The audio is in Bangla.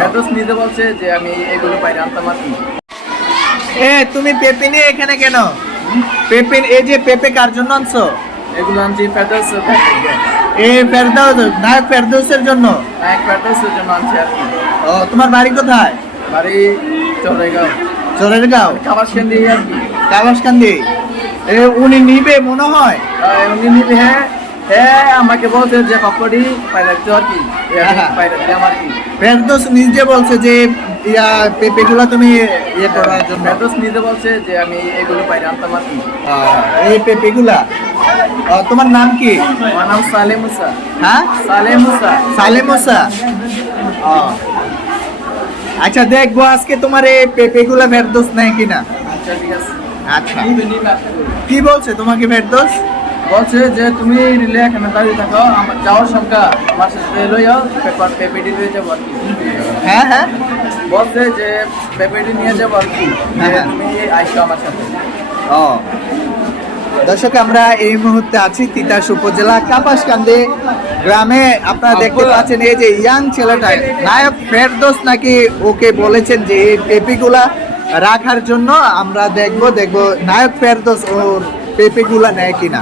ফেরদৌস নিজে বলছে যে আমি এগুলো বাইরে আনতাম আর কি। এ তুমি পেঁপে নিয়ে এখানে কেন? পেঁপে এই যে পেঁপে কার জন্য আনছো? এগুলো আনছি ফেরদৌস এ ফেরদাউস নায়ক ফেরদৌসের জন্য? নায়ক ফেরদৌসের জন্য আনছি আর কি। ও তোমার বাড়ি কোথায়? বাড়ি চলেগাঁও চোরের গাঁও খাবার আর কি। কাবাসকান্দি। এ উনি নিবে মনে হয়? উনি নিবে হ্যাঁ। হ্যাঁ আমাকে বলছে যে পাপড়ি বাইরে আর কি হ্যাঁ। কি। ফেরদৌস নিজে বলছে যে ইয়া পেঁপেগুলো তুমি ইয়ে করার জন্য। ফেরদৌস নিজে বলছে যে আমি এগুলো বাইরে আনতাম আর কি। এই পেঁপেগুলা তোমার নাম কি? আমার নাম সালে মুসা। হ্যাঁ? সালে মুসা। সালেমোসা আচ্ছা দেখব আজকে তোমার এই পেঁপেগুলা ফেরদৌস নেয় কিনা। আচ্ছা ঠিক আছে। আচ্ছা। কি বলছে তোমাকে ফেরদৌস? বলছে যে তুমি রিলে এখানে দাঁড়িয়ে থাকো আমার যাওয়ার সংখ্যা আমার সাথে লইও পেপার পেপিটি নিয়ে যাব আর কি। হ্যাঁ হ্যাঁ। বলছে যে পেপিটি নিয়ে যাব আর কি যে হ্যাঁ। তুমি আইসো আমার সাথে। ও। দর্শক আমরা এই মুহূর্তে আছি তিতাস উপজেলা কাপাসকান্দি গ্রামে। আপনারা দেখতে পাচ্ছেন এই যে ইয়াং ছেলেটা। নায়ক ফেরদোস নাকি ওকে বলেছেন যে এই পেপিগুলা রাখার জন্য আমরা দেখব দেখব। নায়ক ফেরদোস ওর পেপিগুলা নেয় কিনা?